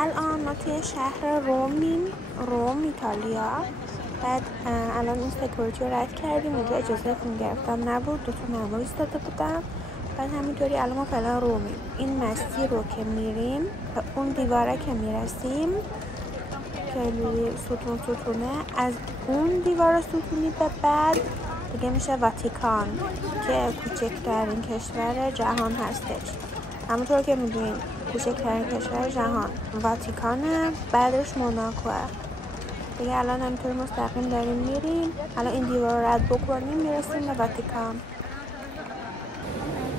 الان ما توی شهر روم ایتالیا. بعد الان این سکیوریتی رو رد کردیم، اونجا اجازه خون گرفتم نبود، 2 تا مأمور ایستاده بودن. بعد همینطوری الان ما فعلا رومیم. این مسیر رو که میریم به اون دیواره که میرسیم که ستونه، از اون دیوار ستونی به بعد دیگه میشه واتیکان که کوچکترین کشور جهان هستش. همونطور که میدونین کوچکترین کشور جهان واتیکانه، بعدش موناکوه. دیگه الان همینطور مستقیم داریم میریم. الان این دیوار رو رد بکنیم میرسیم به واتیکان.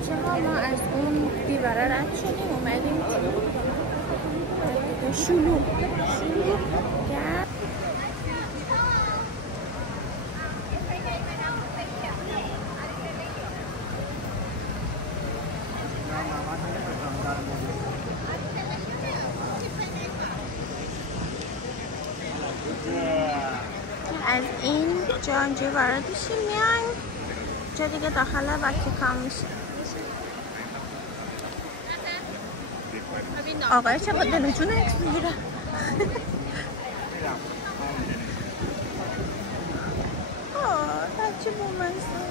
چرا ما از اون دیوار رد شدیم اومدیم شلوغ از این جا وارد میشیم، میایم جا دیگه داخل واتیکان میشیم. آقای چه با دلجون عکس میگیره. بچه بومنسه.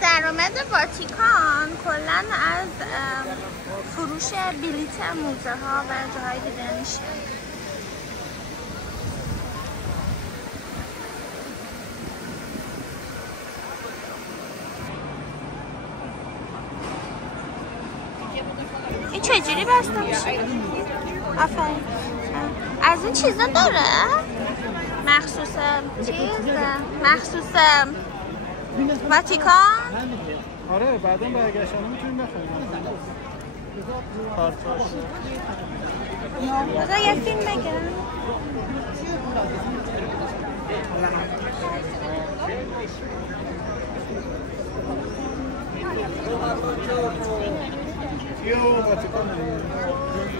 درآمد واتیکان کلاً از فروش بلیط موزه ها و جاهای دیگه میشه. این چجوری بسته میشه؟ آفرین. از این چیزا داره؟ مخصوص واتیکان؟ آره بعدا برگشتن میتونیم بخونیم. بذار یه فیلم بگم.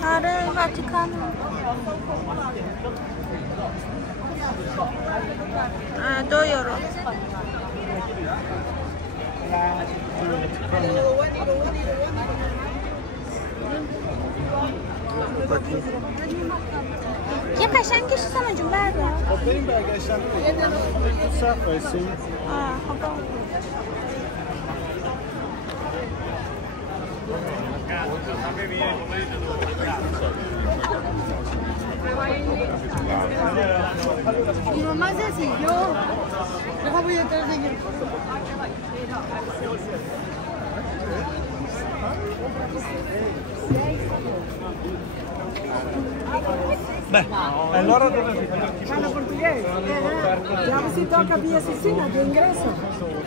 آره واتیکان. 2 یورو. یه قشنگش سامان جون بردار. خب بریم برگشتن تو صف بایستیم. خب Y mamá se siguió. Deja voy atrás de ella. Beh, allora dove Parla portugués. Ya si toca vía Sicilia de ingreso.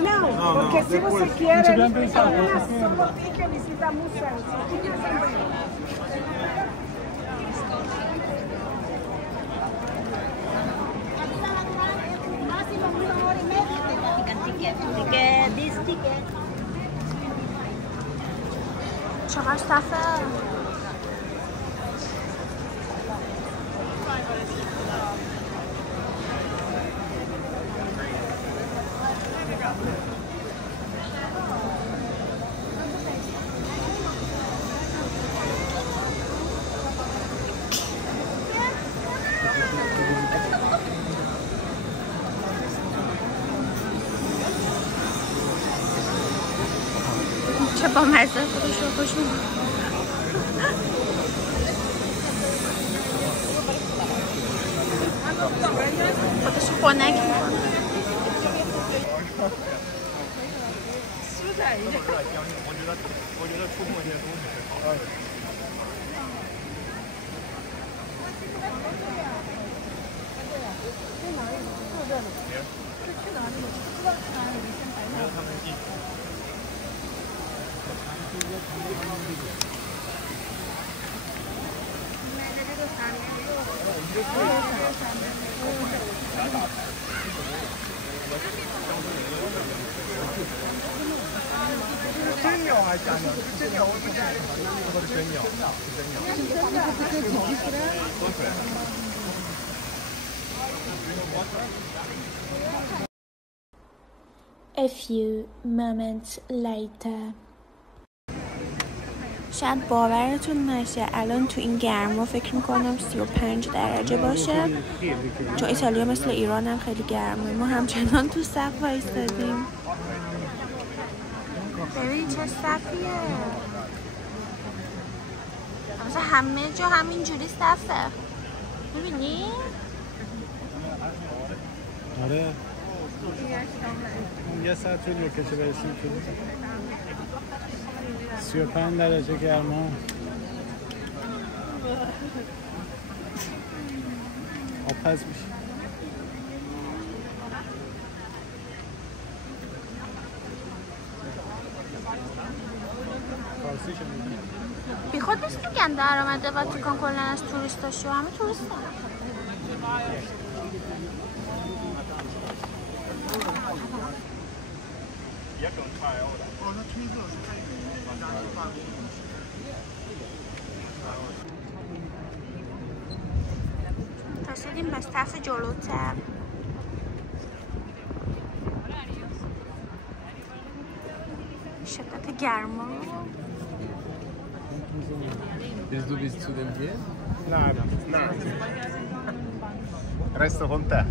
No, porque si você quiere una solo ticket visita museo. چقدر صفحه. چه با مزه خودش رو خوش می‌کنه. خودش رو خنک می‌کنه.真鸟还是假鸟？真鸟，我不是真鸟，是真鸟。A few moments later. شاید باورتون نشه الان تو این گرما فکر میکنم 35 درجه باشه، چون ایتالیا مثل ایران هم خیلی گرمه. ما همچنان تو صف وایستادیم. ببین چه صفیه، مثلا همه جا همینجوری صفه. ببینی؟ آره یه ساعت طول میکشه برسیم تو 35 درجه گرما. آب پز میشه. بی خود نیست میگن درآمد واتیکان کلا از توریستاشو، همه توریستن. رسیدیم به صف جلوتر. شدت گرما. Willst du bis zu dem gehen? Nein. Resto con te.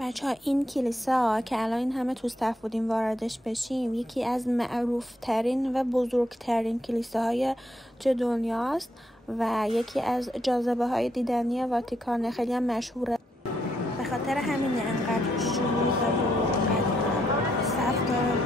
بچه ها این کلیسا که الان این همه تو صف بودیم واردش بشیم، یکی از معروف ترین و بزرگترین کلیساهای دنیاست و یکی از جاذبه های دیدنی واتیکان. خیلی هم مشهوره، به خاطر همینه انقدر شلوغه و صف داره.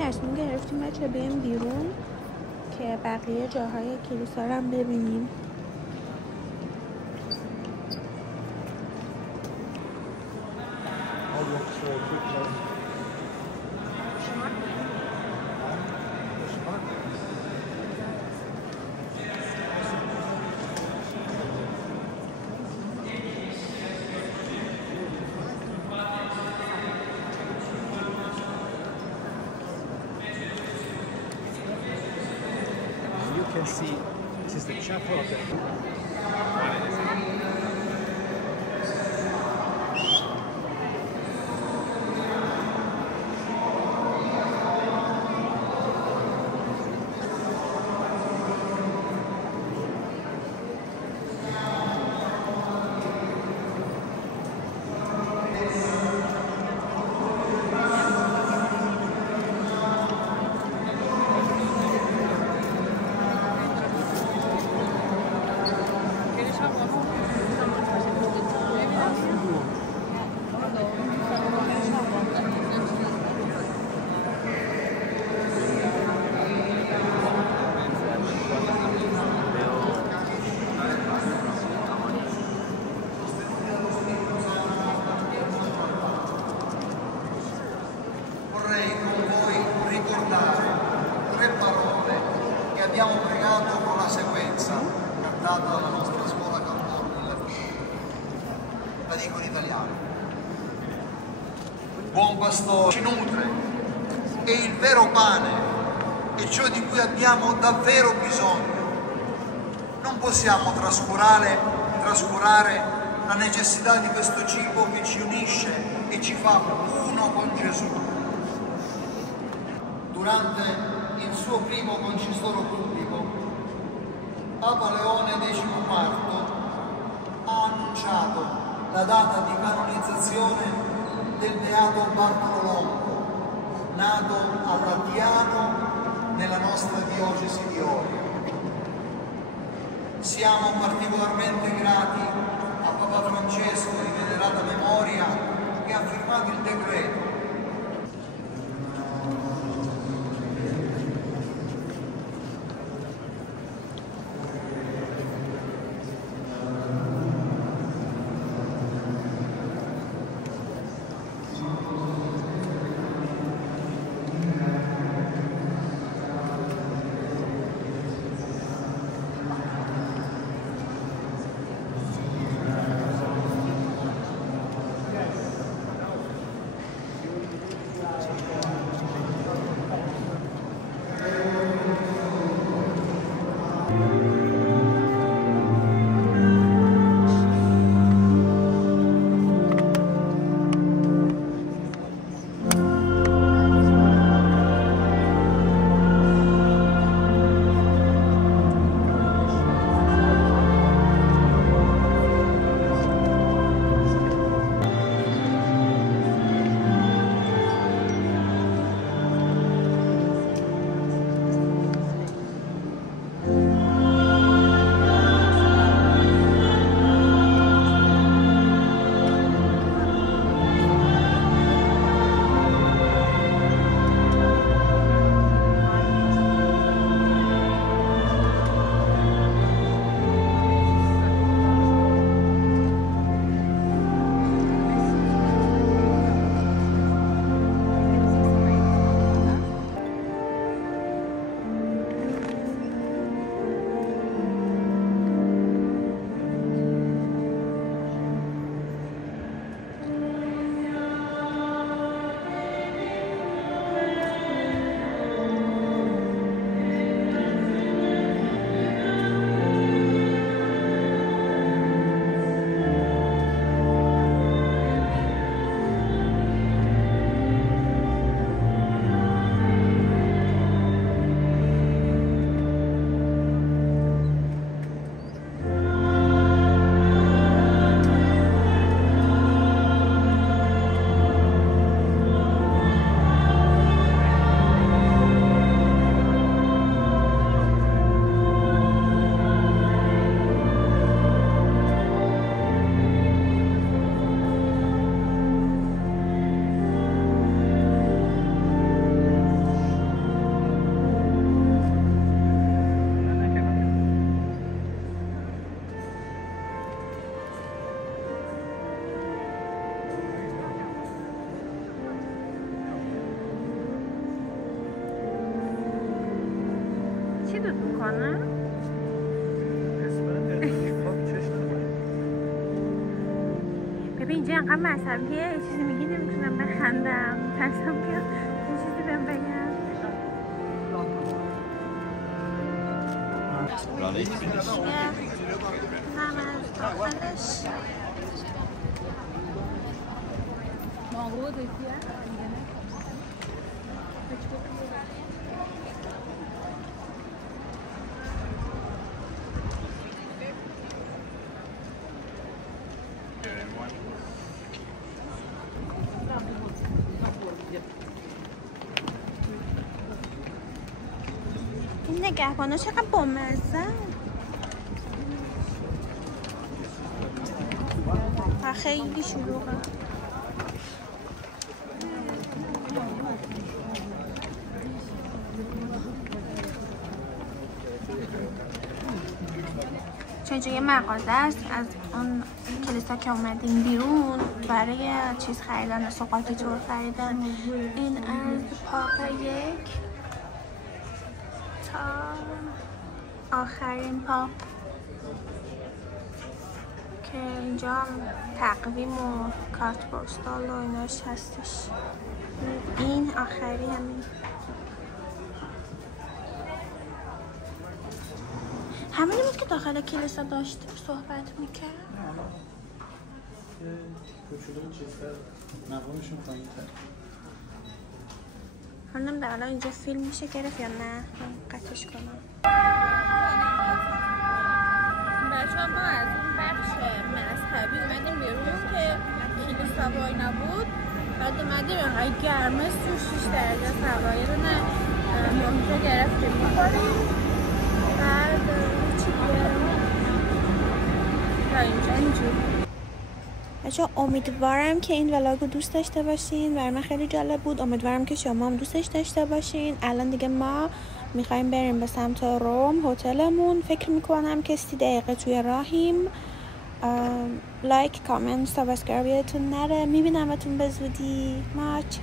تصمیم گرفتیم بچه بریم بیرون که بقیه جاهای کلیسا رو هم ببینیم. can see this is the chapel of the abbiamo pregato con la sequenza cantata dalla nostra scuola cantor nella vita. La dico in italiano. Buon pastore ci nutre, è il vero pane, è ciò di cui abbiamo davvero bisogno. Non possiamo trascurare la necessità di questo cibo che ci unisce e ci fa uno con Gesù. Durante il suo primo concistoro pubblico, Papa Leone XIV ha annunciato la data di canonizzazione del beato Bartolo Longo, nato a Latiano nella nostra diocesi di Oria. Siamo particolarmente grati a Papa Francesco di venerata memoria che ha firmato il decreto. میکنه. ببین اینجا انقدر مذهبیه، یه چیزی میگی نمیتونم بخندم، ترسم که یه چیزی بهم بگم. رانیت فینیش نم از داخلش این نگهبانا چقدر بامزه و خیلی شلوغه. چه یه مغازه است از اون کلیسا که اومدیم بیرون برای چیز خریدن، سوغاتی تور خریدن. این از پاپ 1 تا آخرین پا که اینجا هم تقویم و کارت پستال و ایناش هستش. این آخری همین. همینی بود که داخل کلیسا داشت صحبت میکرد. حالا در الان اینجا فیلم میشه گرفت یا نه؟ قطعش کنم. بچه ما از اون بخش مذهبی اومدیم بیرون که کلیسا وای نبود. بعد اومدیم اینقدر گرمه 36 درجه هوا یه دونه محیط گرفتیم میخوریم. بعد چی تا اینجا اینجوری. بچه امیدوارم که این ولاگ رو دوست داشته باشین. برای من خیلی جالب بود. امیدوارم که شما هم دوستش داشته باشین. الان دیگه ما میخوایم بریم به سمت روم هتلمون. فکر میکنم که 30 دقیقه توی راهیم. لایک، کامنت، سابسکرایب یادتون نره. میبینمتون به زودی. ماچ